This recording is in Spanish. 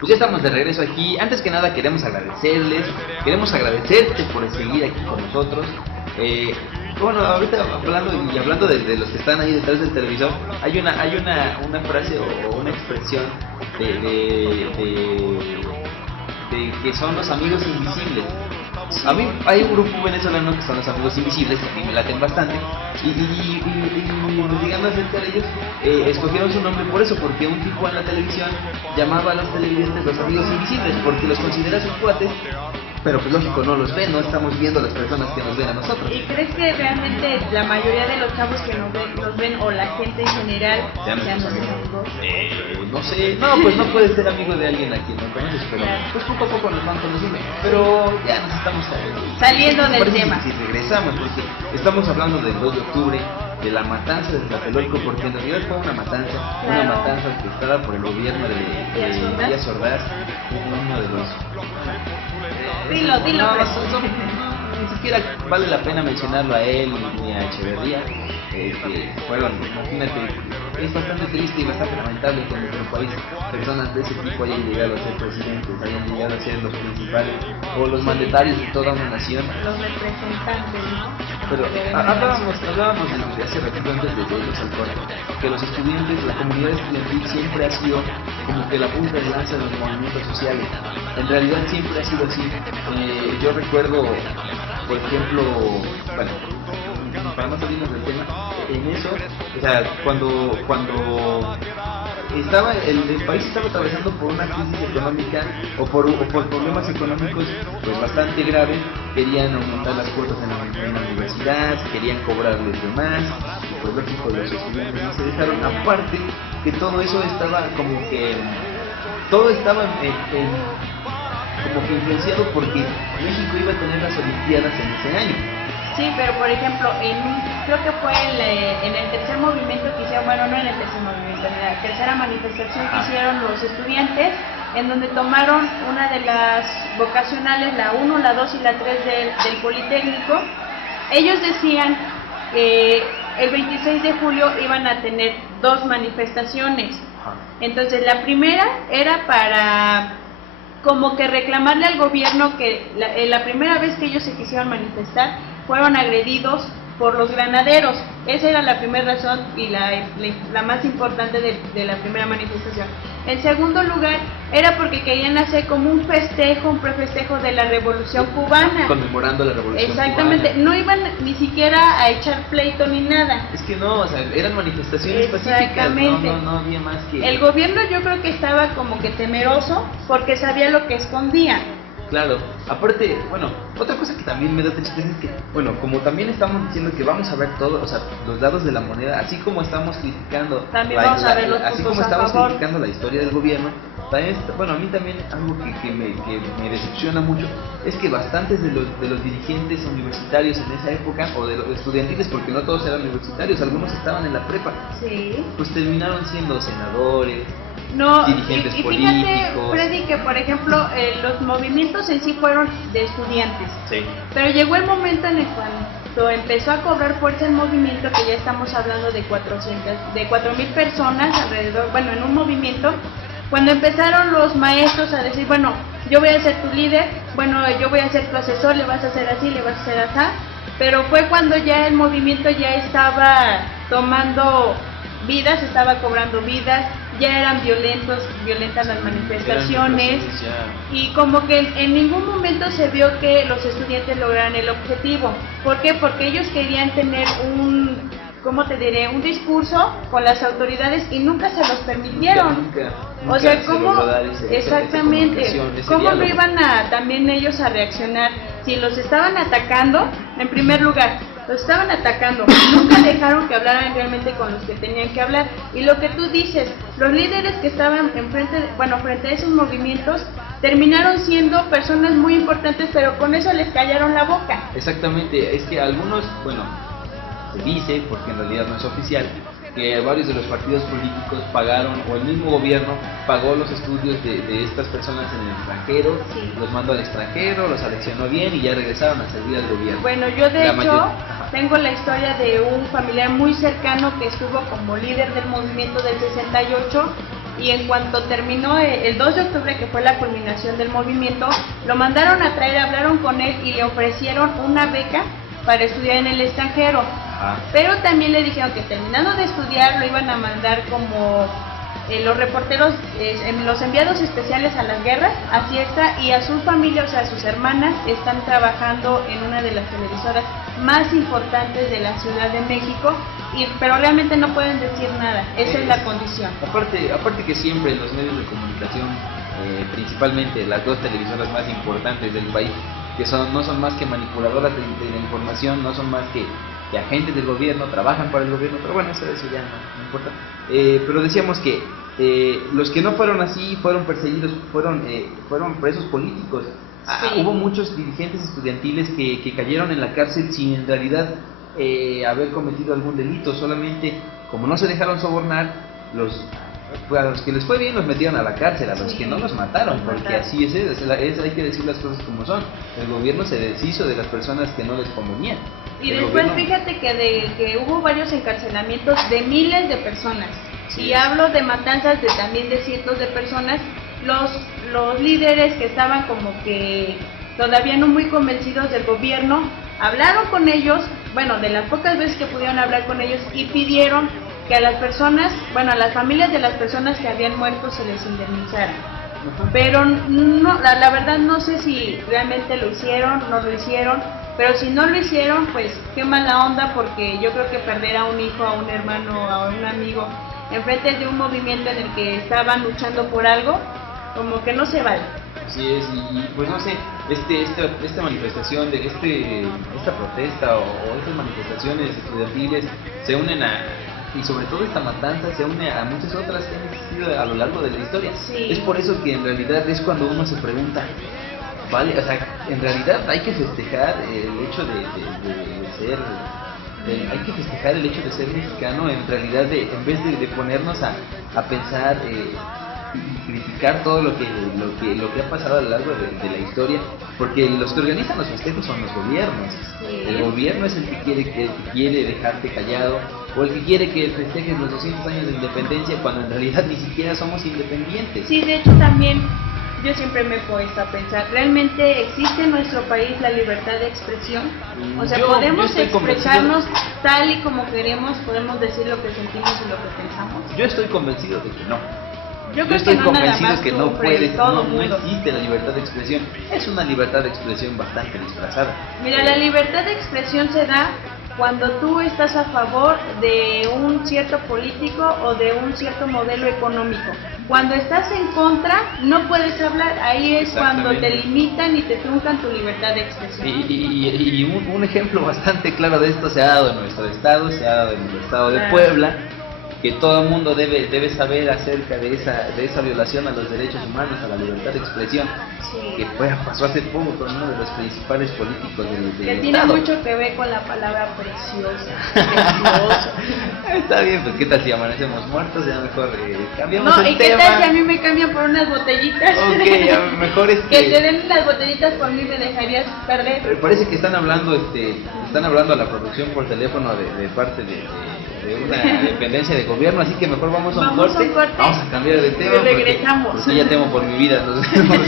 Pues ya estamos de regreso aquí. Antes que nada queremos agradecerte por seguir aquí con nosotros. Bueno, ahorita hablando de los que están ahí detrás del televisor, hay una frase o una expresión de que son los amigos invisibles. A mí hay un grupo venezolano que son los amigos invisibles, que a mí me laten bastante, y investigando acerca de ellos, escogieron su nombre por eso, porque un tipo en la televisión llamaba a los televidentes los amigos invisibles, porque los considera sus cuates, pero pues lógico, no los ven, no estamos viendo a las personas que nos ven a nosotros. ¿Y crees que realmente la mayoría de los chavos que nos ven o la gente en general sean nuestros amigos? No sé, pues no puedes ser amigo de alguien a quien no conoces, pero pues poco a poco nos van conociendo. Pero ya nos estamos saliendo del tema. Si regresamos, porque estamos hablando del 2 de octubre, de la matanza de Tlatelolco, porque en realidad fue una matanza orquestada por el gobierno de Díaz Ordaz, uno de los... Dilo, ni siquiera vale la pena mencionarlo a él ni a Echeverría, fueron, imagínate, es bastante triste y bastante lamentable que en nuestro país personas de ese tipo hayan llegado a ser presidentes, hayan llegado a ser los principales o los mandatarios de toda una nación. Los representantes, ¿no? Pero hablábamos desde hace ratito antes de los alcoholes, que los estudiantes, la comunidad estudiantil siempre ha sido como que la punta de lanza de los movimientos sociales. En realidad siempre ha sido así. Yo recuerdo, por ejemplo, bueno, para no salirnos del tema, en eso, o sea, cuando el país estaba atravesando por una crisis económica o por problemas económicos pues bastante graves, querían aumentar las cuotas en la universidad, querían cobrarles de más, y pues lógico los estudiantes no se dejaron, aparte que todo eso estaba como que como que influenciado porque México iba a tener las Olimpiadas en ese año. Sí, pero por ejemplo, creo que fue en el tercer movimiento que hicieron, bueno, no en el tercer movimiento, en la tercera manifestación que hicieron los estudiantes, en donde tomaron una de las vocacionales, la 1, la 2 y la 3 del Politécnico. Ellos decían que el 26 de julio iban a tener 2 manifestaciones. Entonces, la primera era para como que reclamarle al gobierno que la primera vez que ellos se quisieron manifestar fueron agredidos por los granaderos. Esa era la primera razón y la más importante de la primera manifestación. En segundo lugar, era porque querían hacer como un prefestejo de la Revolución Cubana. Conmemorando la Revolución Exactamente, Cubana. No iban ni siquiera a echar pleito ni nada. Es que no, o sea, eran manifestaciones pacíficas, no había más que... El gobierno yo creo que estaba como que temeroso porque sabía lo que escondía. Claro, aparte, bueno, otra cosa que también me da tristeza es que, bueno, como también estamos diciendo que vamos a ver todo, o sea, los lados de la moneda, así como estamos criticando, también vamos a ver los así como puntos estamos a favor. criticando la historia del gobierno, también, bueno, a mí también algo que me decepciona mucho es que bastantes de los dirigentes universitarios en esa época, o de los estudiantiles, porque no todos eran universitarios, algunos estaban en la prepa, sí, pues terminaron siendo senadores. No, dirigentes y políticos. Fíjate, Freddy, que por ejemplo los movimientos en sí fueron de estudiantes. Sí. Pero llegó el momento en el cuando empezó a cobrar fuerza el movimiento, que ya estamos hablando de 4,000 personas alrededor, bueno, en un movimiento, cuando empezaron los maestros a decir, bueno, yo voy a ser tu líder, bueno, yo voy a ser tu asesor, le vas a hacer así, le vas a hacer así, pero fue cuando ya el movimiento ya estaba tomando vidas, estaba cobrando vidas, ya eran violentas las manifestaciones, y como que en ningún momento se vio que los estudiantes lograran el objetivo. ¿Por qué? Porque ellos querían tener un discurso con las autoridades y nunca se los permitieron. Nunca o sea, ¿cómo? Exactamente. ¿Cómo no iban a también ellos a reaccionar si los estaban atacando? En primer lugar, los estaban atacando, nunca dejaron que hablaran realmente con los que tenían que hablar. Y lo que tú dices, los líderes que estaban frente a esos movimientos terminaron siendo personas muy importantes, pero con eso les callaron la boca. Exactamente, es que algunos, se dice, porque en realidad no es oficial, que varios de los partidos políticos pagaron, o el mismo gobierno pagó los estudios de estas personas en el extranjero, sí. Los mandó al extranjero, los seleccionó bien y ya regresaron a servir al gobierno. Bueno, yo de hecho tengo la historia de un familiar muy cercano que estuvo como líder del movimiento del 68 y en cuanto terminó el 2 de octubre, que fue la culminación del movimiento, lo mandaron a traer, hablaron con él y le ofrecieron una beca para estudiar en el extranjero. Pero también le dijeron que terminando de estudiar lo iban a mandar como los reporteros, los enviados especiales a las guerras, así está, y a su familia, o sea, sus hermanas, están trabajando en una de las televisoras más importantes de la Ciudad de México, pero realmente no pueden decir nada, esa es la condición. Aparte que siempre los medios de comunicación, principalmente las dos televisoras más importantes del país, que no son más que manipuladoras de la información, no son más que agentes del gobierno, trabajan para el gobierno, pero bueno, eso ya no importa. Pero decíamos que los que no fueron así fueron perseguidos, fueron presos políticos. Sí. Hubo muchos dirigentes estudiantiles que cayeron en la cárcel sin en realidad haber cometido algún delito, solamente como no se dejaron sobornar, a los que les fue bien los metieron a la cárcel, a los que no los mataron, porque así hay que decir las cosas como son. El gobierno se deshizo de las personas que no les convenían. Y después fíjate que hubo varios encarcelamientos de miles de personas. Sí. Y hablo de matanzas también de cientos de personas. Los líderes que estaban como que todavía no muy convencidos del gobierno, hablaron con ellos, bueno, de las pocas veces que pudieron hablar con ellos, y pidieron que a las personas, bueno, a las familias de las personas que habían muerto se les indemnizara. Pero no, la verdad no sé si realmente lo hicieron, no lo hicieron, pero si no lo hicieron, pues qué mala onda, porque yo creo que perder a un hijo, a un hermano, a un amigo, enfrente de un movimiento en el que estaban luchando por algo, como que no se vale. Así es, y pues no sé, esta manifestación, esta protesta o estas manifestaciones estudiantiles se unen y sobre todo esta matanza se une a muchas otras que han existido a lo largo de la historia. Sí. Es por eso que en realidad es cuando uno se pregunta, vale, o sea, en realidad hay que festejar el hecho hay que festejar el hecho de ser mexicano, en realidad en vez de ponernos a pensar y criticar todo lo que ha pasado a lo largo de la historia, porque los que organizan los festejos son los gobiernos. Sí. El gobierno es el que quiere dejarte callado, o el que quiere que festejes los 200 años de independencia cuando en realidad ni siquiera somos independientes. Sí, de hecho también yo siempre me he puesto a pensar, ¿realmente existe en nuestro país la libertad de expresión? O sea, podemos expresarnos tal y como queremos, podemos decir lo que sentimos y lo que pensamos. Yo estoy convencido de que no. Yo estoy no convencido que no puede, no mundo. existe la libertad de expresión. Es una libertad de expresión bastante disfrazada. Mira, la libertad de expresión se da cuando tú estás a favor de un cierto político o de un cierto modelo económico. Cuando estás en contra, no puedes hablar. Ahí es cuando te limitan y te truncan tu libertad de expresión. Y un ejemplo bastante claro de esto se ha dado en nuestro estado, se ha dado en el estado de Puebla, que todo el mundo debe saber acerca de esa violación a los derechos humanos, a la libertad de expresión, que pasó hace poco con uno de los principales políticos del que estado. tiene mucho que ver con la palabra preciosa. Está bien, pues qué tal si amanecemos muertos, ya mejor cambiamos el tema. No, ¿y qué tal si a mí me cambian por unas botellitas? Ok, ya mejor que te den las botellitas por mí, me dejarías perder. Parece que están hablando a la producción por teléfono de parte de una dependencia de gobierno, así que mejor vamos a un corte. Vamos a cambiar de tema y regresamos. porque ya temo por mi vida. Nos vemos.